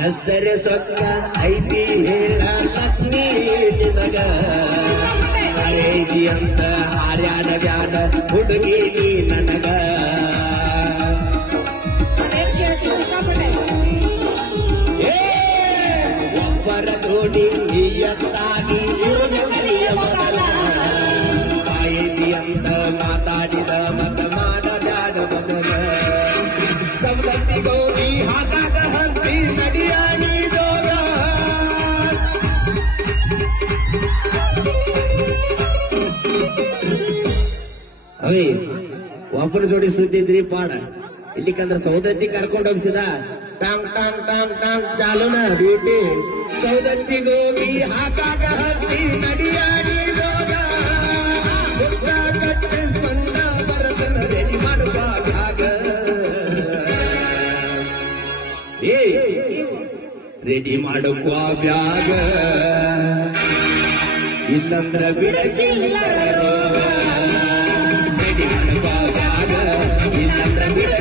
ಎಷ್ಟರೆ ಸೊಕ್ಕ ಐತಿ ಹೇಳ ಲಕ್ಷ್ಮೀ ನಿನಗ ಐತಿ ಅಂತ ಹಾರ್ಯಾಡ ಬ್ಯಾಡ ಹುಡುಗಿ ನೀ ನನಗ ಒಬ್ಬರ ಜೋಡಿ ಎತ್ತಾಗಿ ಕಲಿಯ ಮೊದಲ ಐತಿ ಅಂತ ಮಾತಾಡಿದ ಮತ ಮಾಡ ಬ್ಯಾಡ ಮೊದಲ ಸವದತ್ತಿ ಗೋಗಿ ಹಾಕಾಗ ಹಂತಿ ನಡಿಯಾಡಿ ಜೋಗ ಅವೇ ಒಬ್ಬನ ಜೋಡಿ ಸುದ್ದಿದ್ರಿ ಪಾಡ ಇಲ್ಲಿಕಂದ್ರ ಸೌದತ್ತಿ ಕರ್ಕೊಂಡು ಹೋಗಿಸಿದ ಟಾಂಗ್ ಟಾಂಗ್ ಟಾಂಗ್ ಟಾಂಗ್ ಚಾಲುನ ಡ್ಯೂಟಿ ಸೌದತ್ತಿಗೋಗಿ ಹಾಕಾಗ ಹತ್ತಿ ನಡಿಯಾಡಿ ಜೋಗ ಬಂದ ಬರತನ ರೆಡಿ ಮಾಡುವ ಭಾಗ ರೆಡಿ ಮಾಡುವ ಬ್ಯಾಗ ಇಲ್ಲಂದ್ರ ಬಿಡ ಚಿಲ್ಲರ ರೋಗ ರೆಡಿ ಮಾಡುವ ಬ್ಯಾಗ ಇಲ್ಲಂದ್ರ ಬಿಡ